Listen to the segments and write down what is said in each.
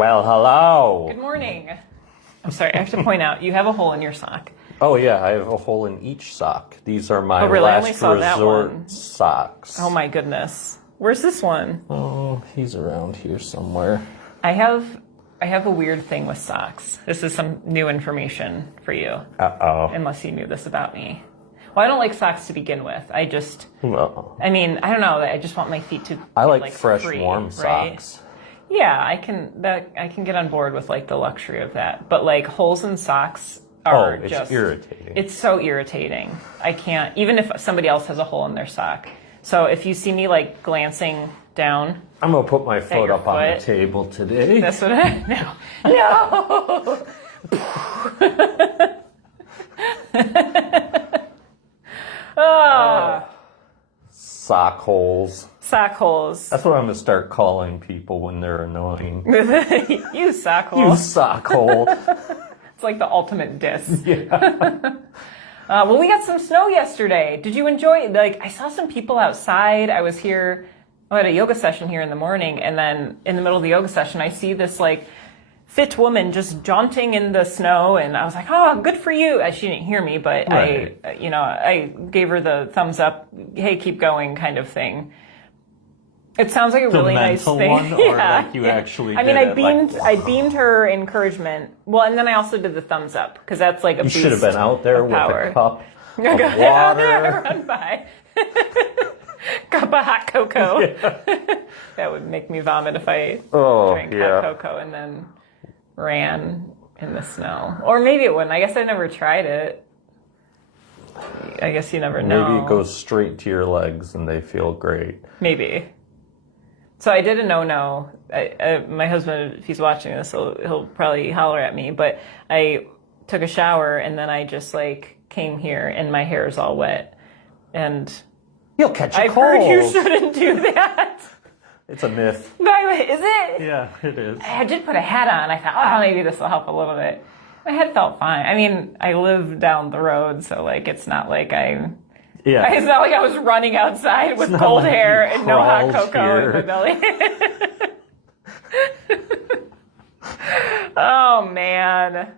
Well, hello. Good morning. I'm sorry, I have to point out, you have a hole in your sock. Oh, yeah, I have a hole in each sock. These are my really? I only last saw that resort one. socks. Oh my goodness. Where's this one? Oh, he's around here somewhere. I have a weird thing with socks. This is some new information for you. Uh-oh. Unless you knew this about me. Well, I don't like socks to begin with. I don't know. I just want my feet to I be, like fresh, free, warm right? socks. Yeah, I can get on board with like the luxury of that. But like holes in socks are it's irritating. It's so irritating. I can't, even if somebody else has a hole in their sock. So if you see me like glancing down, I'm going to put my foot your up on the table today. that's what I, no. Sock holes. Sock holes. That's what I'm going to start calling people when they're annoying. You sock hole. You sock hole. It's like the ultimate diss. Yeah. Well, we got some snow yesterday. Did you enjoy it? Like, I saw some people outside. I was here, I had a yoga session here in the morning, and then in the middle of the yoga session, I see this like fit woman just jaunting in the snow, and I was like, oh, good for you. She didn't hear me, but right. I gave her the thumbs up, hey, keep going kind of thing. It sounds like a really nice thing. One, or like you actually I mean, did I beamed her encouragement. Well, and then I also did the thumbs up because that's like a boost. You should have been out there with a cup of water. Run by. Cup of hot cocoa. Yeah. That would make me vomit if I drank hot cocoa and then ran in the snow. Or maybe it wouldn't. I guess I never tried it. I guess you never know. Maybe it goes straight to your legs and they feel great. Maybe. So I did a no-no. My husband, if he's watching this, he'll probably holler at me. But I took a shower and then I just like came here and my hair is all wet. And you'll catch a I've cold. heard you shouldn't do that. It's a myth. No, is it? Yeah, it is. I did put a hat on. I thought, oh, maybe this will help a little bit. My head felt fine. I mean, I live down the road, so like it's not like it's not like I was running outside with cold hair and no hot cocoa in my belly. Oh, man.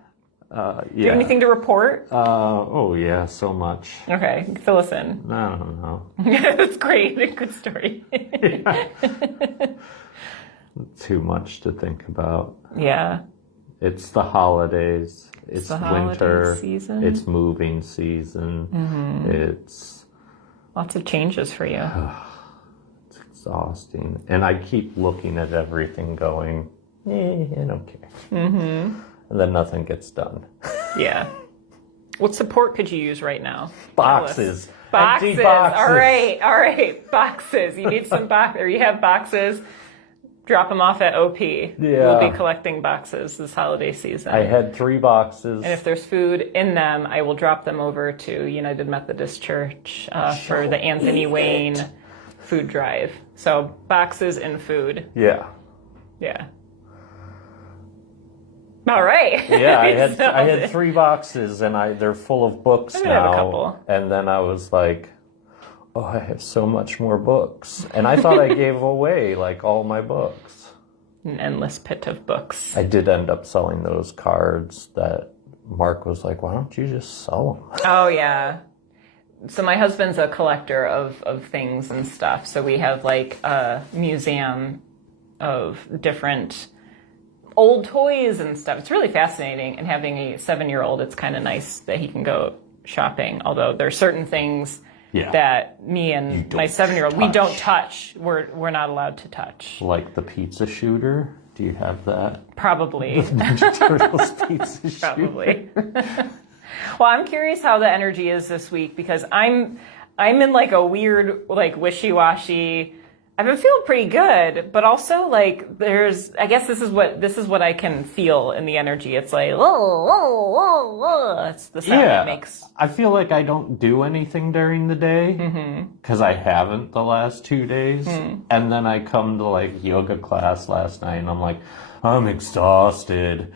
Do you have anything to report? Oh, yeah, so much. Okay, fill us in. I don't know. That's great. A good story. Too much to think about. Yeah. It's the holidays. It's the winter. Holiday season. It's moving season. Mm-hmm. It's lots of changes for you. It's exhausting. And I keep looking at everything going, I don't care. Mm-hmm. And then nothing gets done. Yeah. What support could you use right now? Boxes. Boxes. Empty boxes. All right. Boxes. You need some boxes. Or you have boxes. Drop them off at OP. Yeah. We'll be collecting boxes this holiday season. I had 3 boxes. And if there's food in them, I will drop them over to United Methodist Church for the Anthony Wayne food drive. So boxes and food. Yeah. Yeah. All right. Yeah, I had 3 boxes and they're full of books now. I have a couple. And then I was like, oh, I have so much more books. And I thought I gave away like all my books. An endless pit of books. I did end up selling those cards that Mark was like, why don't you just sell them? Oh, yeah. So my husband's a collector of things and stuff. So we have like a museum of different old toys and stuff. It's really fascinating. And having a 7-year-old, it's kind of nice that he can go shopping. Although there are certain things that me and my 7-year-old, we don't touch. We're not allowed to touch. Like the pizza shooter? Do you have that? Probably. The Ninja Turtles pizza shooter? Probably. Well, I'm curious how the energy is this week because I'm in like a weird, like wishy-washy. I've been feeling pretty good, but also like I guess this is what I can feel in the energy. It's like, that's the sound it makes. I feel like I don't do anything during the day because I haven't the last 2 days. And then I come to like yoga class last night and I'm like, I'm exhausted.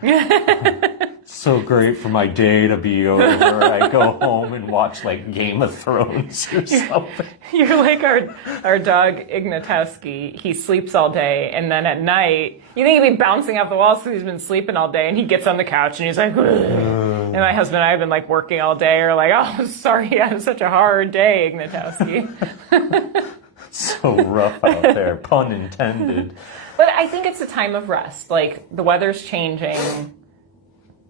so great for my day to be over. I go home and watch like Game of Thrones or something. You're like our dog Ignatowski. He sleeps all day, and then at night, you think he'd be bouncing off the walls because he's been sleeping all day, and he gets on the couch and he's like, and my husband and I have been like working all day, or like, oh, sorry, I had such a hard day, Ignatowski. So rough out there, pun intended. But I think it's a time of rest. Like, the weather's changing.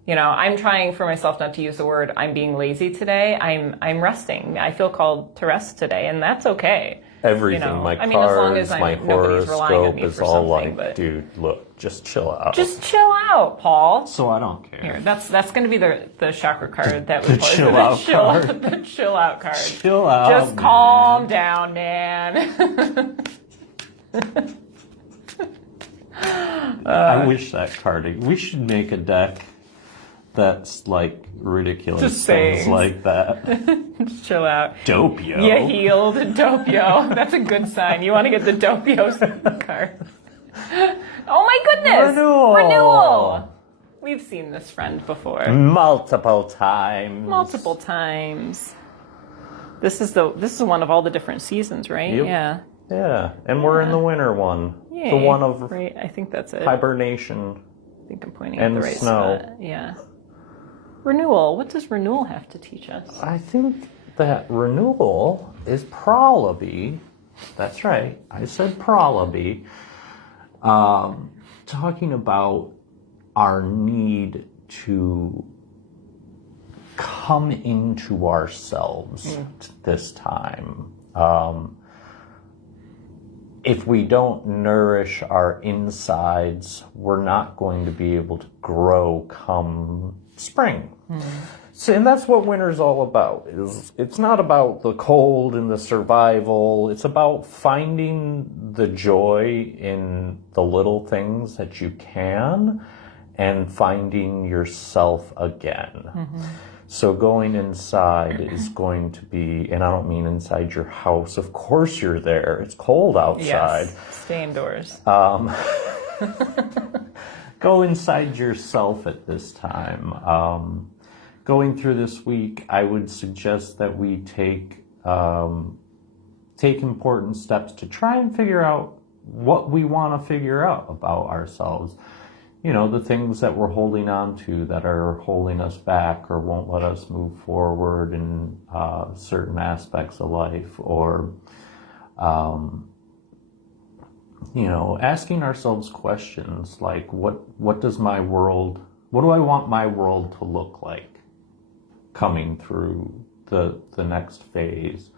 You know, I'm trying for myself not to use the word I'm being lazy today. I'm resting. I feel called to rest today, and that's okay. Everything, you know? my I mean, as long cards, as my nobody's relying on horoscope me is for all something, like, but dude, look, just chill out. just chill out, Paul. So I don't care. Here, that's going to be the chakra card that we The chill out card. The chill out card. Chill out. Just calm down, man. I wish that card. We should make a deck that's like ridiculous Just things sayings. like that. Just chill out. Dopio. Yeah, healed. Dopio. That's a good sign. You want to get the Dopio card. Oh my goodness! Renewal! We've seen this friend before. Multiple times. Multiple times. This is one of all the different seasons, right? Yep. Yeah. Yeah, and we're in the winter one. Yay. The one of right. I think that's it. hibernation. I think I'm pointing and at the right snow. spot. Yeah. Renewal. What does renewal have to teach us? I think that renewal is probably, that's right, I said probably, talking about our need to come into ourselves this time. If we don't nourish our insides, we're not going to be able to grow come spring. So, and that's what winter's all about. It's not about the cold and the survival. It's about finding the joy in the little things that you can and finding yourself again. So going inside is going to be, and I don't mean inside your house. Of course you're there. It's cold outside. Yes. Stay indoors. Go inside yourself at this time. Going through this week, I would suggest that we take important steps to try and figure out what we want to figure out about ourselves. You know, the things that we're holding on to that are holding us back or won't let us move forward in certain aspects of life, or you know, asking ourselves questions like, what do I want my world to look like coming through the next phase?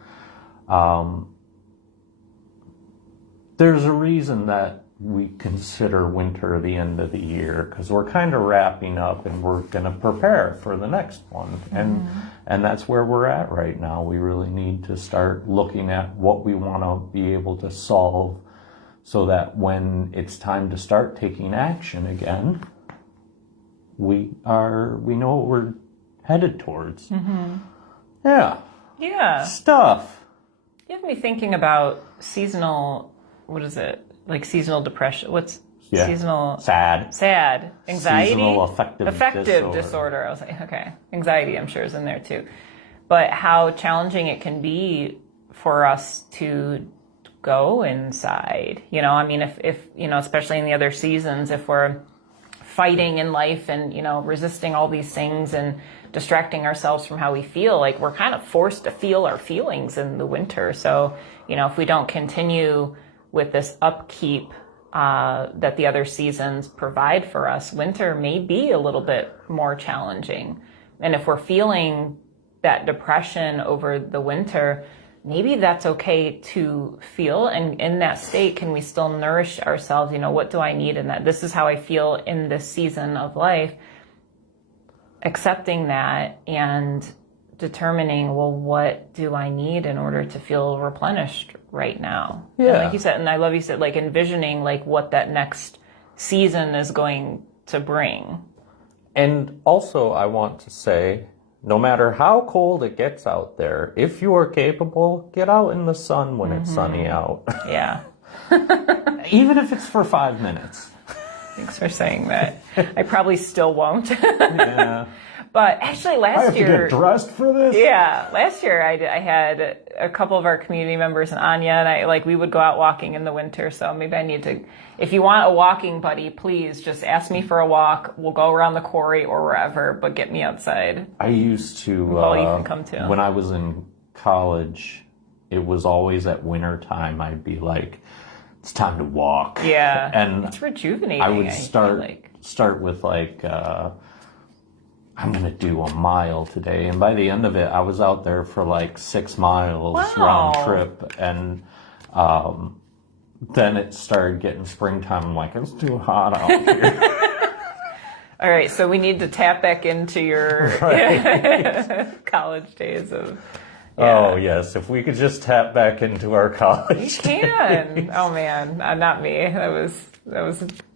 There's a reason that we consider winter the end of the year, because we're kind of wrapping up and we're going to prepare for the next one. And that's where we're at right now. We really need to start looking at what we want to be able to solve, so that when it's time to start taking action again, we know what we're headed towards. Yeah. Stuff. You have me thinking about seasonal, what is it? Like seasonal depression. What's seasonal? Sad. Anxiety? Seasonal affective disorder. I was like, okay. Anxiety, I'm sure, is in there too. But how challenging it can be for us to go inside. You know, I mean, if you know, especially in the other seasons, if we're fighting in life and, you know, resisting all these things and distracting ourselves from how we feel, like we're kind of forced to feel our feelings in the winter. So, you know, if we don't continue with this upkeep that the other seasons provide for us, winter may be a little bit more challenging. And if we're feeling that depression over the winter, maybe that's okay to feel. And in that state, can we still nourish ourselves? You know, what do I need in that? This is how I feel in this season of life. Accepting that and determining, well, what do I need in order to feel replenished right now? Yeah. And like you said, and I love you said, like envisioning like what that next season is going to bring. And also I want to say, no matter how cold it gets out there, if you are capable, get out in the sun when it's sunny out. Yeah. Even if it's for 5 minutes. Thanks for saying that. I probably still won't. Yeah. But actually, I last have to year, get dressed for this? yeah, last year I had a couple of our community members and Anya and we would go out walking in the winter. So maybe I need to, if you want a walking buddy, please just ask me for a walk. We'll go around the quarry or wherever, but get me outside. I used to, Well, you can come too. when I was in college, it was always at winter time. I'd be like, it's time to walk. Yeah, And it's rejuvenating. I would feel like. start with like, I'm going to do a mile today. And by the end of it, I was out there for like 6 miles Wow. round trip. And then it started getting springtime. I'm like, it's too hot out here. All right, so we need to tap back into your college days of. Oh, yes. If we could just tap back into our college. Can. Oh man, not me. That was.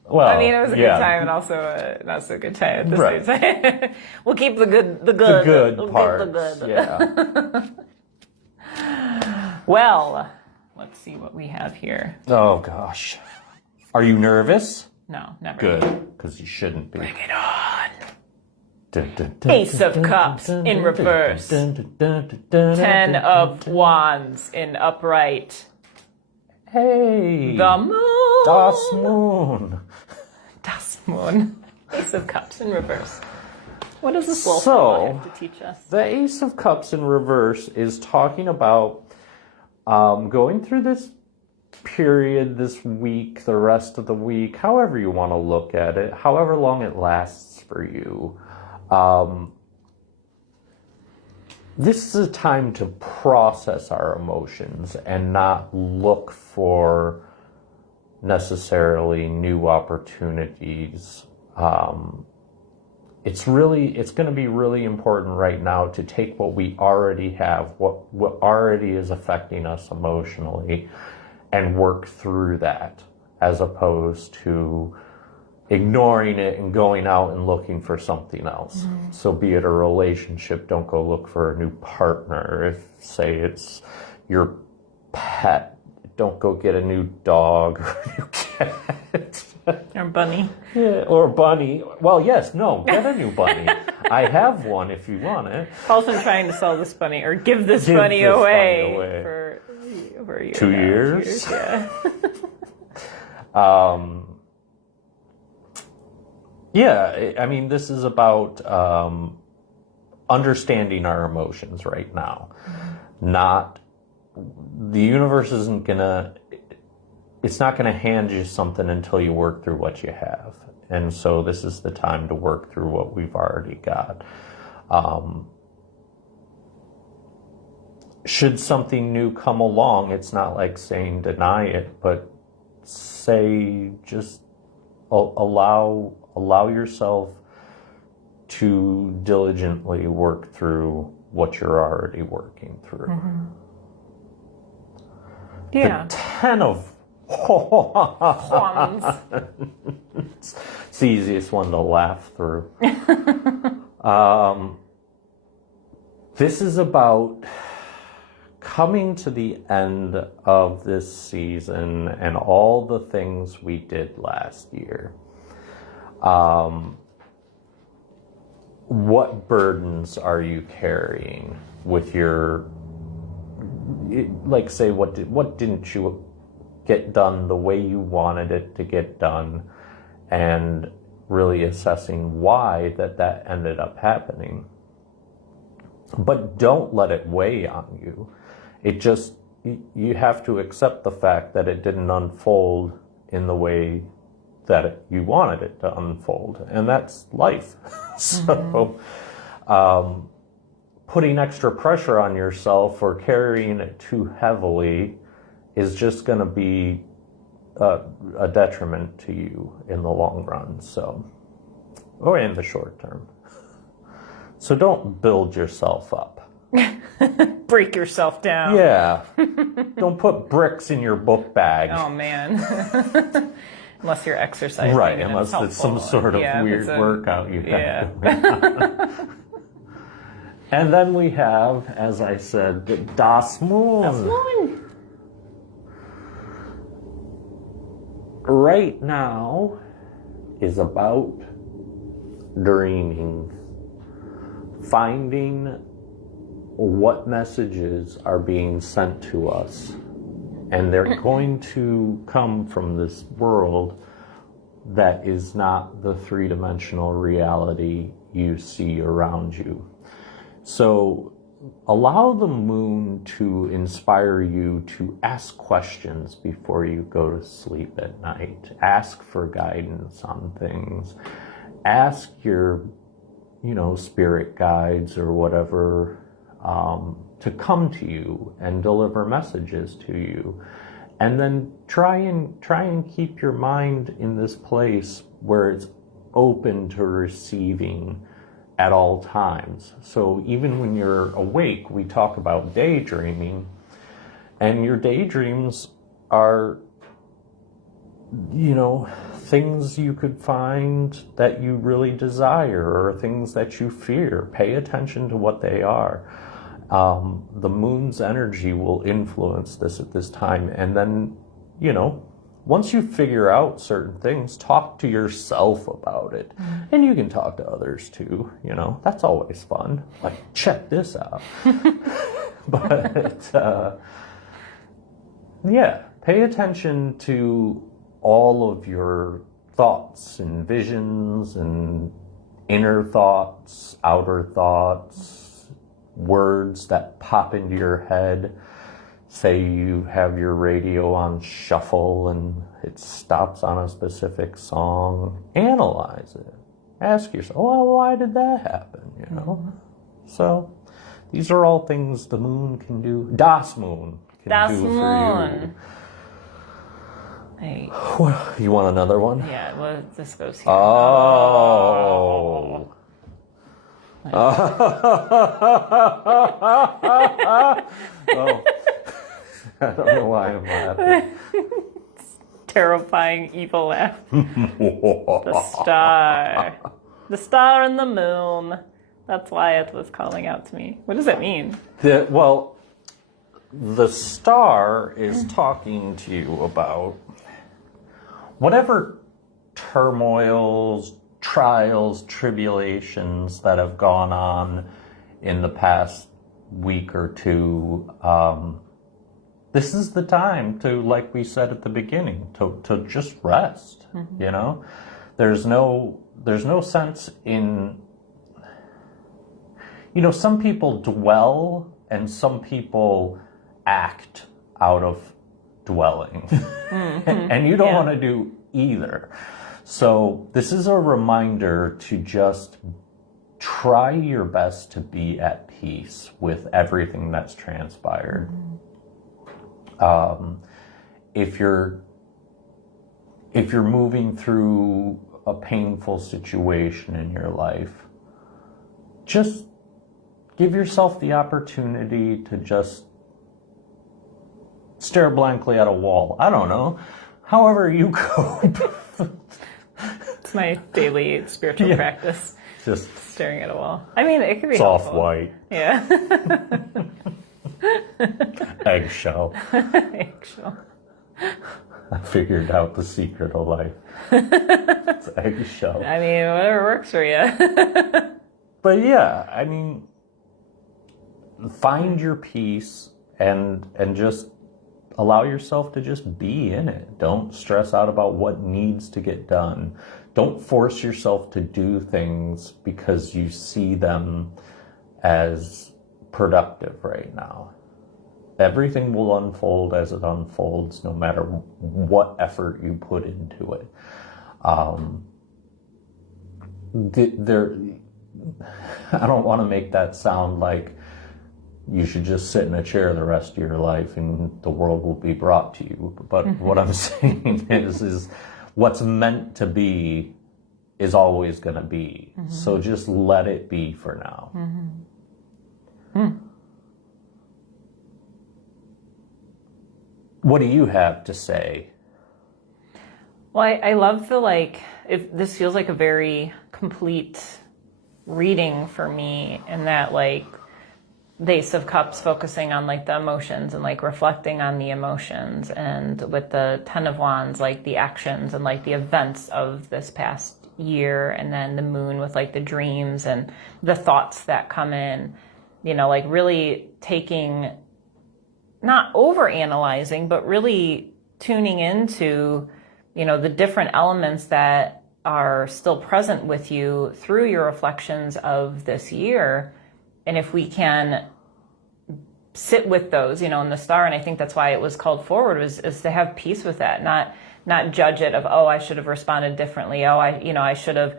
Well, I mean, it was a good yeah. time and also a not so good time at the Right. same time. We'll keep the good. The good We'll parts. keep the good. Yeah. Well, let's see what we have here. Oh, gosh. Are you nervous? No, never. Good. Because you shouldn't be. Bring it on. Ace Ace of Cups in reverse. 10 of Wands in upright. Hey. The moon. Das Moon. Das Moon. Ace of Cups in reverse. What does this little So, fellow have to teach us? The Ace of Cups in reverse is talking about going through this period, this week, the rest of the week, however you want to look at it, however long it lasts for you. This is a time to process our emotions and not look for necessarily new opportunities. It's going to be really important right now to take what we already have, what already is affecting us emotionally, and work through that, as opposed to ignoring it and going out and looking for something else. Mm-hmm. So be it a relationship, don't go look for a new partner. If, say, it's your pet, don't go get a new dog or a new cat. Or bunny. Yeah, or bunny. Well, yes, no, get a new bunny. I have one if you want it. Paul's been trying to sell this bunny, or give this bunny away for over a year. 2 years? Yeah. Yeah, I mean, this is about understanding our emotions right now. Not, the universe isn't gonna, it's not gonna hand you something until you work through what you have. And so this is the time to work through what we've already got. Should something new come along, it's not like saying deny it, but say just allow yourself to diligently work through what you're already working through. Mm-hmm. Yeah. The 10 of Wands. It's the easiest one to laugh through. This is about coming to the end of this season and all the things we did last year. What burdens are you carrying with your, like, say, what didn't you get done the way you wanted it to get done, and really assessing why that ended up happening. But don't let it weigh on you. It just, you have to accept the fact that it didn't unfold in the way that you wanted it to unfold, and that's life. So putting extra pressure on yourself or carrying it too heavily is just going to be a detriment to you in the long run, so, or in the short term. So don't build yourself up. Break yourself down. Yeah. Don't put bricks in your book bag. Oh man. Unless you're exercising. Right, unless it's some sort of weird workout you have to. And then we have, as I said, the Das Moon. Das Moon. Right now, is about dreaming, finding what messages are being sent to us. And they're going to come from this world that is not the three-dimensional reality you see around you. So allow the moon to inspire you to ask questions before you go to sleep at night. Ask for guidance on things. Ask your, spirit guides or whatever to come to you and deliver messages to you. And then try and keep your mind in this place where it's open to receiving at all times. So even when you're awake, we talk about daydreaming, and your daydreams are, things you could find that you really desire or things that you fear. Pay attention to what they are. The moon's energy will influence this at this time. And then, once you figure out certain things, talk to yourself about it. And you can talk to others too, that's always fun. Like, check this out. But, pay attention to all of your thoughts and visions and inner thoughts, outer thoughts, words that pop into your head. Say you have your radio on shuffle and it stops on a specific song. Analyze it. Ask yourself, well, why did that happen, So these are all things the moon can do. Das Moon can do for you. Hey. You want another one? Yeah, well, this goes here. Oh. Oh. I don't know why I'm laughing. Terrifying, evil laugh. The star. The star and the moon. That's why it was calling out to me. What does it mean? The star is talking to you about whatever turmoils, trials, tribulations that have gone on in the past week or two. This is the time to, like we said at the beginning, to just rest. There's no sense in, some people dwell and some people act out of dwelling. And you don't want to do either. So this is a reminder to just try your best to be at peace with everything that's transpired. If you're moving through a painful situation in your life, just give yourself the opportunity to just stare blankly at a wall. I don't know. However you cope. It's my daily spiritual practice. Just staring at a wall. I mean, it could be soft helpful. white. Yeah. Eggshell. Eggshell. I figured out the secret of life. It's eggshell. I mean, whatever works for you. But yeah, I mean, find your peace and just allow yourself to just be in it. Don't stress out about what needs to get done. Don't force yourself to do things because you see them as productive right now. Everything will unfold as it unfolds, no matter what effort you put into it. I don't want to make that sound like you should just sit in a chair the rest of your life and the world will be brought to you. But what I'm saying is what's meant to be is always going to be. So just let it be for now. What do you have to say? Well, I love this feels like a very complete reading for me, in that Ace of Cups, focusing on like the emotions and like reflecting on the emotions, and with the Ten of Wands, like the actions and like the events of this past year, and then the Moon with like the dreams and the thoughts that come in, like really taking, not over analyzing, but really tuning into, the different elements that are still present with you through your reflections of this year. And if we can sit with those, in the star, and I think that's why it was called forward, is to have peace with that, not judge it of, oh, I should have responded differently. Oh, I should have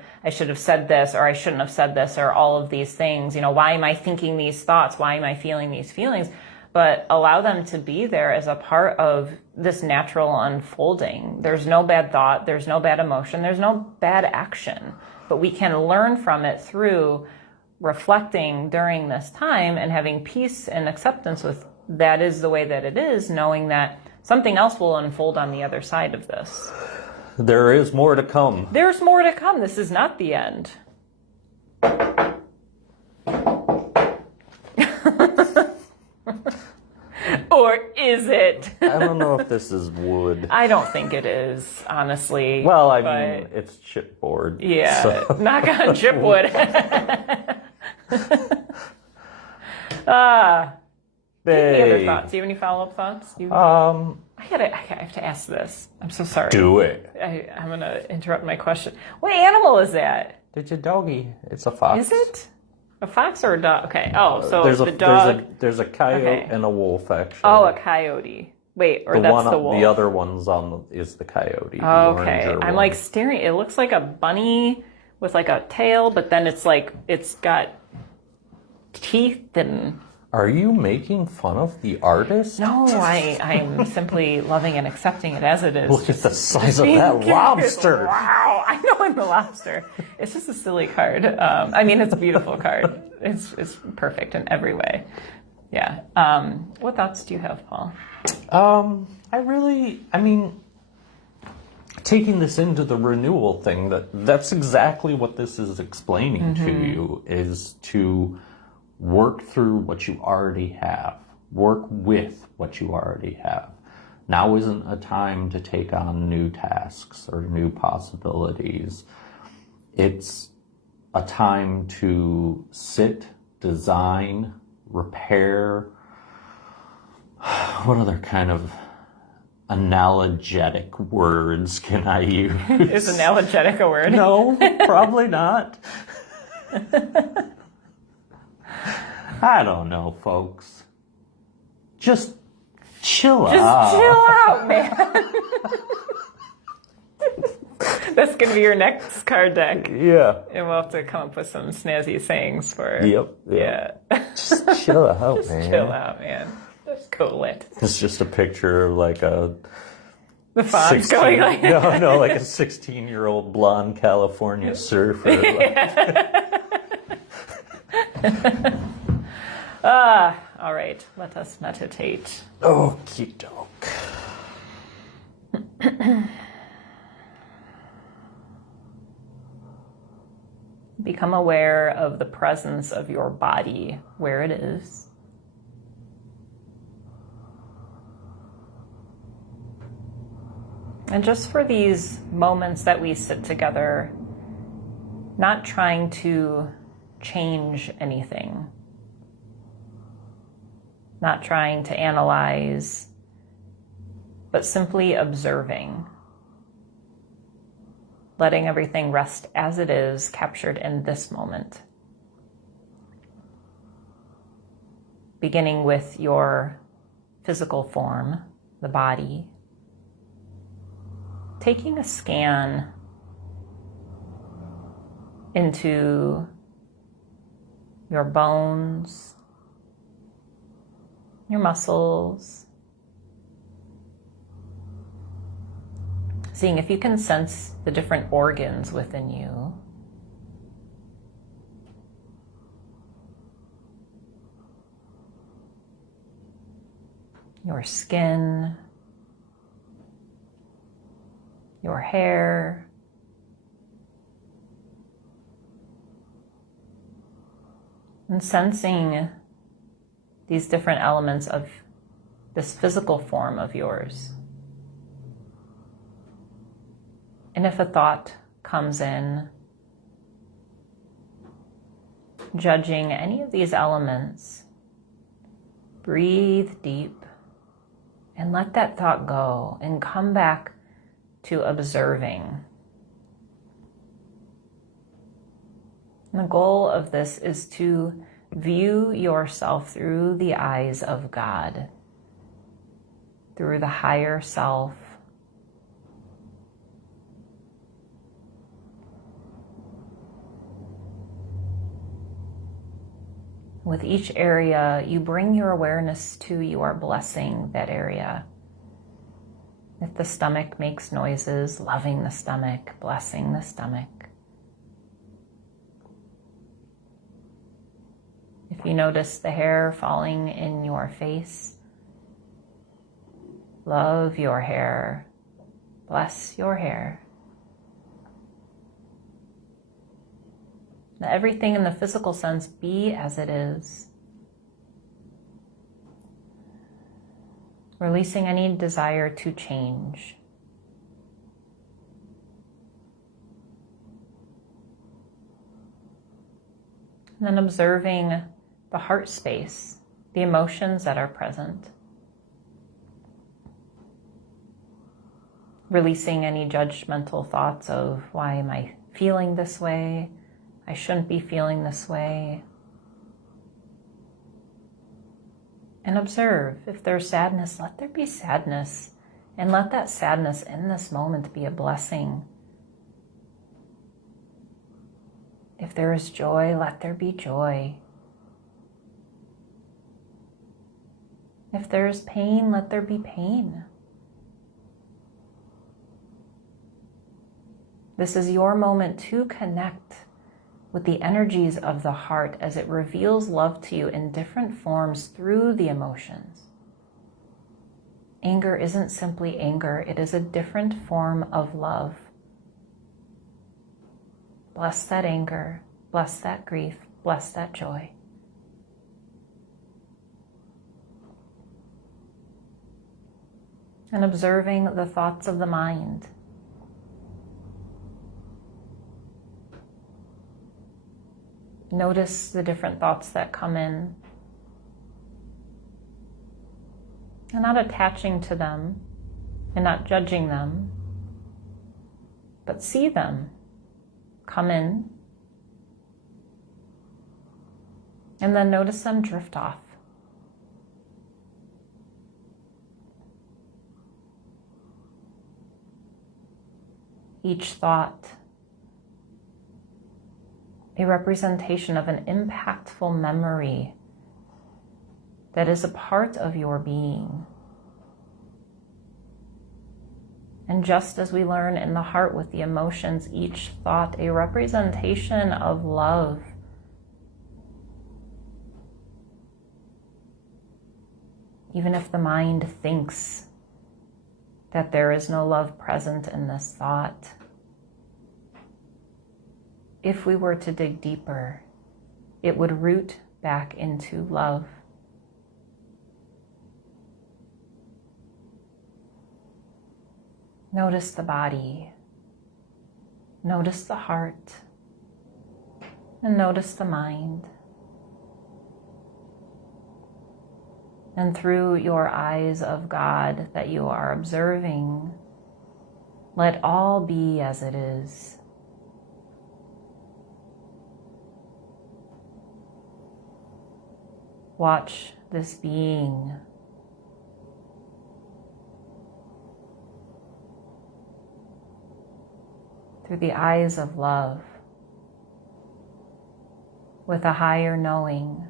said this, or I shouldn't have said this, or all of these things. Why am I thinking these thoughts? Why am I feeling these feelings? But allow them to be there as a part of this natural unfolding. There's no bad thought. There's no bad emotion. There's no bad action. But we can learn from it through reflecting during this time and having peace and acceptance with that is the way that it is, knowing that something else will unfold on the other side of this. There is more to come. There's more to come. This is not the end. Or is it? I don't know if this is wood. I don't think it is, honestly. Well, I mean, it's chipboard. Yeah, so. knock on chipwood. Any other thoughts? Do you have any follow-up thoughts? I have to ask this. I'm so sorry. Do it. I'm going to interrupt my question. What animal is that? It's a doggy. It's a fox. Is it? A fox or a dog? Okay. Oh, so there's the dog. There's a coyote Okay. and a wolf, actually. Oh, a coyote. Wait, or that's the wolf. The other one's is the coyote. The Okay. oranger I'm one. like staring. It looks like a bunny with like a tail, but then it's like it's got teeth and. Are you making fun of the artist? No, I'm simply loving and accepting it as it is. Look at the size of that lobster. Wow, I know I'm the lobster. It's just a silly card. It's a beautiful card. It's perfect in every way. Yeah. What thoughts do you have, Paul? Taking this into the renewal thing, that's exactly what this is explaining to you, is to work through what you already have. Work with what you already have. Now isn't a time to take on new tasks or new possibilities. It's a time to sit, design, repair. What other kind of analogetic words can I use? Is analogetic a word? No, probably not. I don't know, folks. Just chill out. Just chill out, man. That's going to be your next card deck. Yeah. And we'll have to come up with some snazzy sayings for... Yep. Yeah. Just chill out, man. Chill out, man. Just go lit. It's just a picture of like a... The font's going like... No, like a 16-year-old blonde California surfer. All right, let us meditate. Okie doke. Become aware of the presence of your body, where it is. And just for these moments that we sit together, not trying to change anything, not trying to analyze, but simply observing, letting everything rest as it is, captured in this moment. Beginning with your physical form, the body, taking a scan into your bones, your muscles, seeing if you can sense the different organs within you. Your skin, your hair, and sensing these different elements of this physical form of yours. And if a thought comes in, judging any of these elements, breathe deep and let that thought go and come back to observing. And the goal of this is to view yourself through the eyes of God, through the higher self. With each area you bring your awareness to, you are blessing that area. If the stomach makes noises, loving the stomach, blessing the stomach. If you notice the hair falling in your face, love your hair, bless your hair. Let everything in the physical sense be as it is. Releasing any desire to change. And then observing the heart space, the emotions that are present. Releasing any judgmental thoughts of, why am I feeling this way? I shouldn't be feeling this way. And observe, if there's sadness, let there be sadness. And let that sadness in this moment be a blessing. If there is joy, let there be joy. If there is pain, let there be pain. This is your moment to connect with the energies of the heart as it reveals love to you in different forms through the emotions. Anger isn't simply anger, it is a different form of love. Bless that anger, bless that grief, bless that joy. And observing the thoughts of the mind. Notice the different thoughts that come in. And not attaching to them and not judging them, but see them come in. And then notice them drift off. Each thought a representation of an impactful memory that is a part of your being. And just as we learn in the heart with the emotions, each thought a representation of love. Even if the mind thinks that there is no love present in this thought, if we were to dig deeper, it would root back into love. Notice the body, notice the heart, and notice the mind. And through your eyes of God that you are observing, let all be as it is. Watch this being through the eyes of love, with a higher knowing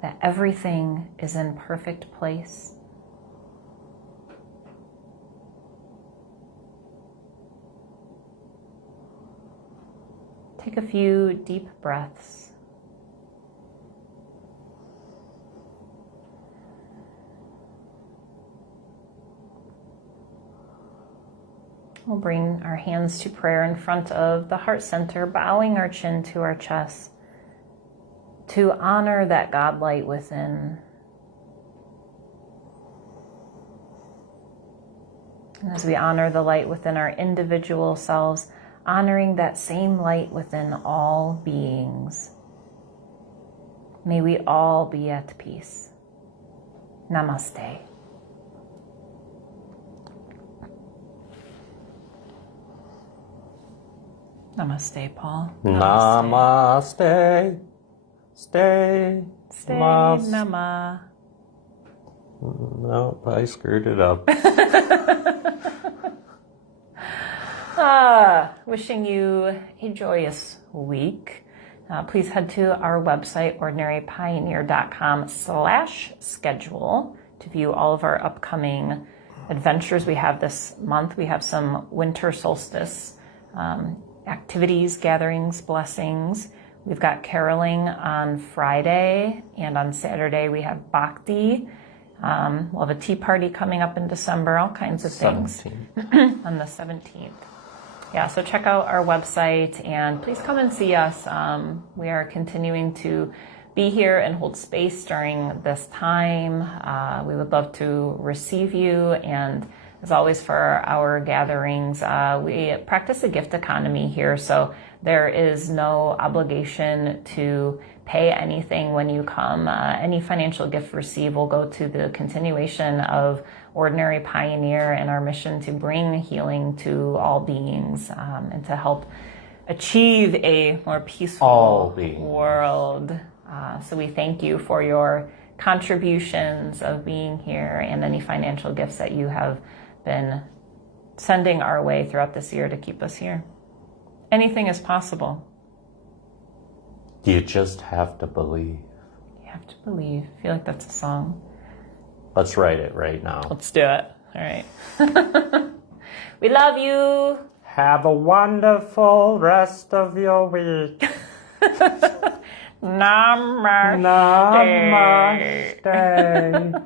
that everything is in perfect place. Take a few deep breaths. We'll bring our hands to prayer in front of the heart center, bowing our chin to our chest, to honor that God light within. And as we honor the light within our individual selves, honoring that same light within all beings, may we all be at peace. Namaste. Namaste, Paul. Namaste. Stay. Stay. Mas- Nama. Nope, I screwed it up. Wishing you a joyous week. Please head to our website, ordinarypioneer.com/schedule to view all of our upcoming adventures we have this month. We have some winter solstice activities, gatherings, blessings. We've got caroling on Friday, and on Saturday we have Bhakti. We'll have a tea party coming up in December, all kinds of things. 17. On the 17th. Yeah, so check out our website and please come and see us. We are continuing to be here and hold space during this time. We would love to receive you, and as always for our gatherings, we practice a gift economy here, so there is no obligation to pay anything when you come. Any financial gift received will go to the continuation of Ordinary Pioneer and our mission to bring healing to all beings and to help achieve a more peaceful world. So we thank you for your contributions of being here and any financial gifts that you have been sending our way throughout this year to keep us here. Anything is possible. You just have to believe. You have to believe. I feel like that's a song. Let's write it right now. Let's do it. All right. We love you. Have a wonderful rest of your week. Namaste. Namaste.